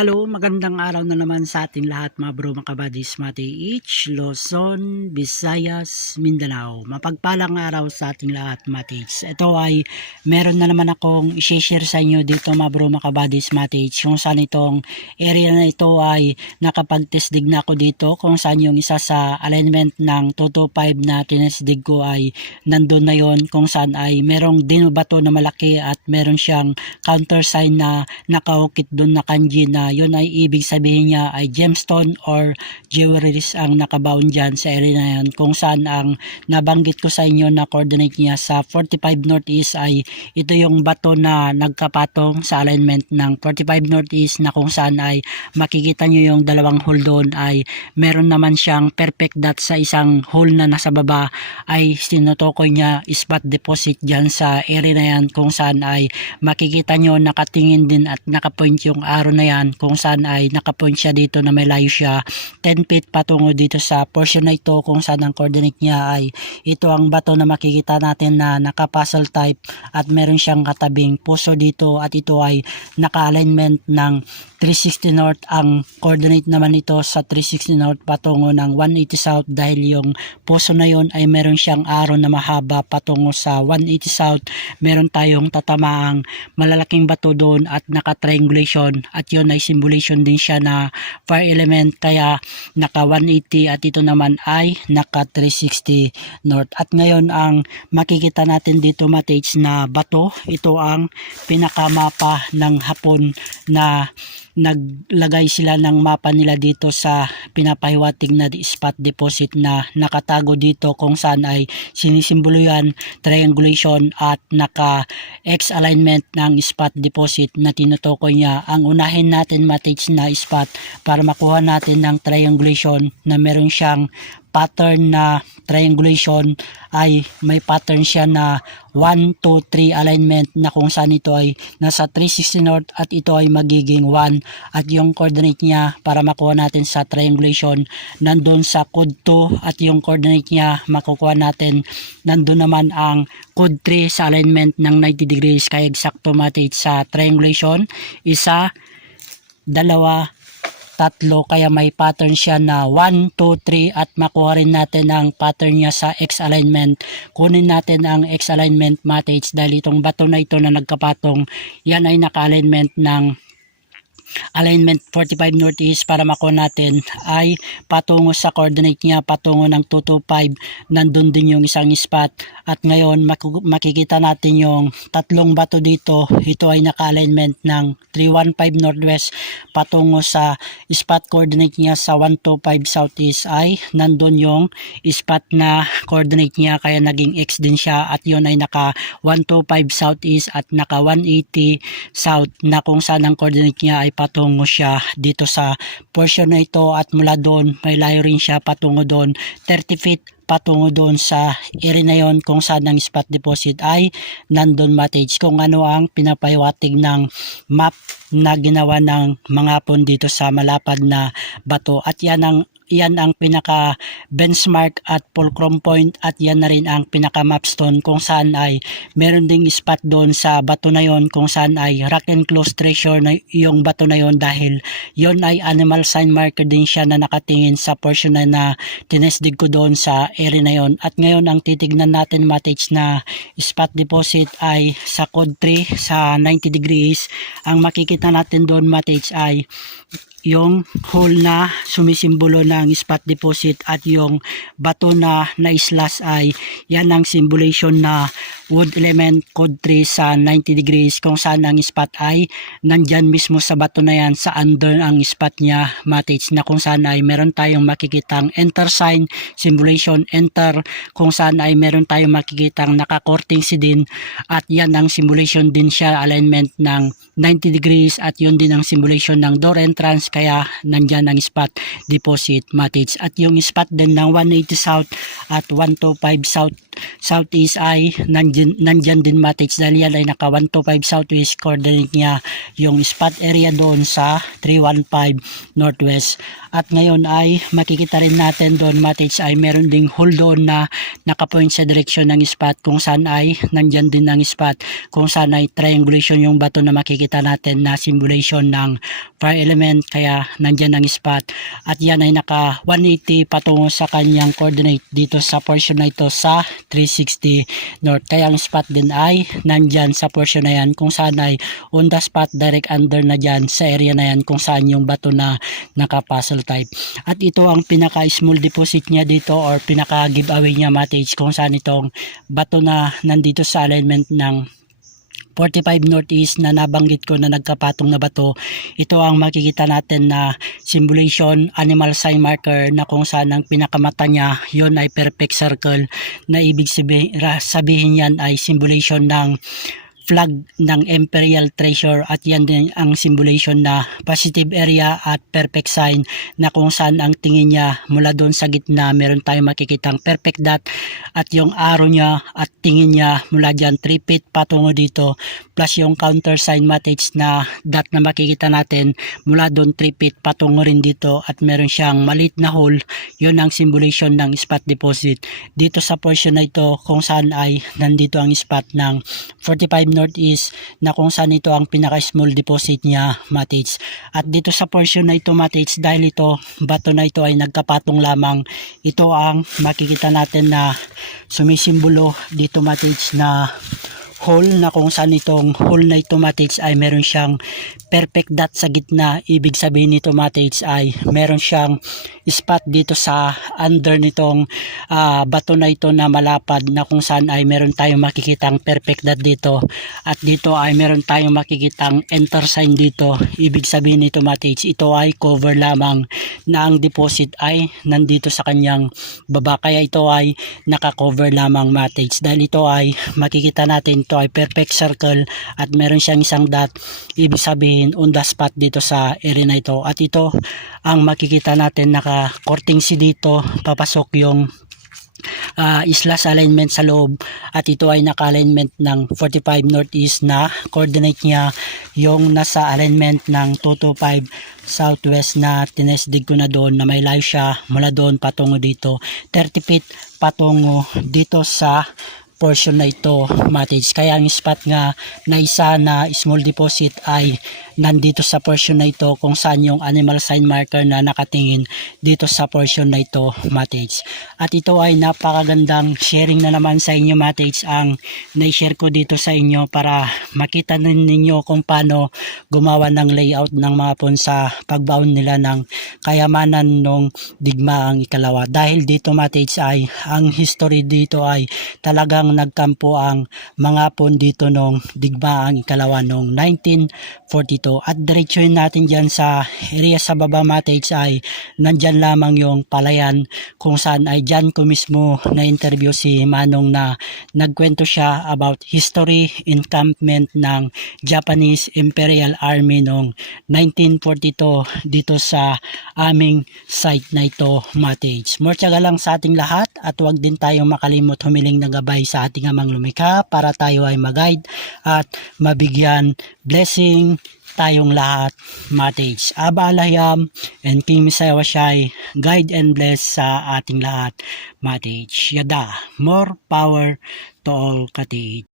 Hello, magandang araw na naman sa ating lahat mga bro, mga kabadis, Mati-H, Luzon, Visayas, Mindanao. Mapagpalang araw sa ating lahat, Mati-H. Ito ay meron na naman akong i-share sa inyo dito mga bro, mga kabadis, Mati-H. Kung saan itong area na ito ay nakapag-testdig na ako dito. Kung saan yung isa sa alignment ng 225 na tinestig ko ay nandun na yon. Kung saan ay merong dinobato na malaki at meron siyang countersign na nakaukit dun na kanji na yun ay ibig sabihin niya ay gemstone or jewelries ang nakabound dyan sa area na yan, kung saan ang nabanggit ko sa inyo na coordinate niya sa 45 Northeast ay ito yung bato na nagkapatong sa alignment ng 45 Northeast, na kung saan ay makikita nyo yung dalawang hole doon ay meron naman siyang perfect dot sa isang hole na nasa baba ay sinutukoy niya spot deposit dyan sa area na yan, kung saan ay makikita nyo nakatingin din at nakapoint yung arrow na yan, kung saan ay nakapoint siya dito na may layo siya 10 feet patungo dito sa portion na ito, kung saan ang coordinate niya ay ito ang bato na makikita natin na naka-puzzle type at meron siyang katabing puso dito, at ito ay naka-alignment ng 360 north. Ang coordinate naman ito sa 360 north patungo ng 180 south, dahil yung puso na yon ay meron siyang arrow na mahaba patungo sa 180 south. Meron tayong tatamaang malalaking bato doon at naka-triangulation, at yun ay symbolization din siya na fire element, kaya naka 180 at ito naman ay naka 360 north. At ngayon ang makikita natin dito, Mati-H, na bato, ito ang pinakamapa ng Hapon na naglagay sila ng mapa nila dito sa pinapahiwatig na spot deposit na nakatago dito, kung saan ay sinisimbolo yan triangulation at naka X alignment ng spot deposit na tinutukoy niya. Ang unahin natin, Mati-H, na spot para makuha natin ng triangulation na meron siyang pattern na triangulation ay may pattern siya na 1, 2, 3 alignment, na kung saan ito ay nasa 360 north at ito ay magiging 1, at yung coordinate niya para makuha natin sa triangulation nandun sa code 2, at yung coordinate niya makukuha natin nandun naman ang code 3 sa alignment ng 90 degrees. Kaya eksakto, Mati-H, sa triangulation 1, 2, 3, kaya may pattern siya na 1, 2, 3, at makuha rin natin ang pattern niya sa X alignment. Kunin natin ang X alignment, Mati-H, dahil itong bato na ito na nagkapatong yan ay naka-alignment ng alignment 45 northeast. Para makuha natin ay patungo sa coordinate niya patungo ng 225, nandun din yung isang spot. At ngayon makikita natin yung tatlong bato dito, ito ay naka-alignment ng 315 northwest patungo sa spot coordinate niya sa 125 southeast, ay nandun yung spot na coordinate niya, kaya naging X din siya, at yun ay naka 125 southeast at naka 180 south, na kung saan ang coordinate niya ay patungo siya dito sa portion na ito, at mula doon may layo rin siya patungo doon 30 feet patungo doon sa area na yon, kung saan ang spot deposit ay nandun, Mati-H. Kung ano ang pinapahiwatig ng map na ginawa ng mga Hapon dito sa malapad na bato, at yan ang pinaka benchmark at fulcrum point, at yan na rin ang pinaka mapstone, kung saan ay meron ding spot doon sa bato na yon, kung saan ay rock enclosed treasure na yung bato na yon, dahil yon ay animal sign marker din siya na nakatingin sa portion na tinesdig ko doon sa area na yon. At ngayon ang titignan natin, Mati-H, na spot deposit ay sa code 3 sa 90 degrees. Ang makikita natin doon, Mati-H, ay yung hole na sumisimbolo ng spot deposit, at yung bato na na-slash ay yan ang symbolization na wood element code 3 sa 90 degrees, kung saan ang spot ay nandyan mismo sa bato na yan, sa under ang spot niya, Mati-H, na kung saan ay meron tayong makikitang enter sign, symbolization enter, kung saan ay meron tayong makikitang nakakorting si din, at yan ang symbolization din siya alignment ng 90 degrees, at yun din ang symbolization ng door entrance, matage, kaya nandyan ang spot deposit matage. At yung spot din ng 180 south at 125 southeast ay nandyan din matage, dahil yan ay naka 125 southwest coordinate niya yung spot area doon sa 315 northwest. At ngayon ay makikita rin natin doon matage ay meron ding hole doon na nakapoint sa direksyon ng spot, kung saan ay nandyan din ang spot, kung saan ay triangulation yung bato na makikita natin na simulation ng fire element, kaya nandyan ang spot. At yan ay naka 180 patungo sa kanyang coordinate dito sa portion na ito sa 360 north, kaya ang spot din ay nandyan sa portion na yan, kung saan ay on the spot direct under na dyan sa area na yan kung saan yung bato na naka puzzle type. At ito ang pinaka small deposit niya dito or pinaka giveaway niya matage, kung saan itong bato na nandito sa alignment ng 45 northeast na nabanggit ko na nagkapatong na bato. Ito ang makikita natin na simulation animal sign marker, na kung saan ang pinakamata niya yon ay perfect circle, na ibig sabihin yan ay simulation ng flag ng Imperial Treasure. At yan din ang simulation na positive area at perfect sign, na kung saan ang tingin niya mula doon sa gitna meron tayong makikitang perfect dot, at yung arrow niya at tingin niya mula dyan 3 feet patungo dito, plus yung counter sign matage na dot na makikita natin mula doon 3 feet patungo rin dito, at meron siyang maliit na hole. Yun ang simulation ng spot deposit dito sa portion na ito, kung saan ay nandito ang spot ng 45 northeast, na kung saan ito ang pinaka small deposit niya matage. At dito sa portion na ito matage, dahil ito bato na ito ay nagkapatong lamang, ito ang makikita natin na sumisimbolo dito matage na hole, na kung saan itong hole na ito matage ay meron siyang perfect dot sa gitna. Ibig sabihin nito matage ay meron siyang spot dito sa under nitong bato na ito na malapad, na kung saan ay meron tayong makikitang perfect dot dito, at dito ay meron tayong makikitang enter sign dito. Ibig sabihin nito matage, ito ay cover lamang, na ang deposit ay nandito sa kanyang baba, kaya ito ay naka-cover lamang matage, dahil ito ay makikita natin ito ay perfect circle at meron siyang isang dot. Ibig sabihin on the spot dito sa area na ito. At ito ang makikita natin, naka-korting si dito, papasok yung slash alignment sa loob, at ito ay naka-alignment ng 45 northeast, na coordinate niya yung nasa alignment ng 225 southwest, na tinesdig ko na doon na may layo siya mula doon patungo dito 30 feet patungo dito sa portion na ito matage. Kaya ang spot nga na isa na small deposit ay nandito sa portion na ito, kung saan yung animal sign marker na nakatingin dito sa portion na ito matage. At ito ay napakagandang sharing na naman sa inyo matage, ang na-share ko dito sa inyo para makita ninyo kung paano gumawa ng layout ng mga pon sa pagbaon nila ng kayamanan nung digmaang ikalawa. Dahil dito matage ay ang history dito ay talagang nagkampo ang mga pon dito nung digmaang ikalawa nung 1942. At diretsuhin natin dyan sa area sa baba matage ay nandyan lamang yung palayan, kung saan ay dyan ko mismo na interview si Manong, na nagkwento siya about history encampment ng Japanese Imperial Army noong 1942 dito sa aming site na ito matage. More tiyaga lang sa ating lahat, at huwag din tayong makalimot humiling ng gabay sa ating amang lumikha para tayo ay mag-guide at mabigyan blessing tayong lahat matage. Aba Alayam and King Misaya Washay, guide and bless sa ating lahat matage. Yada, more power to all katage.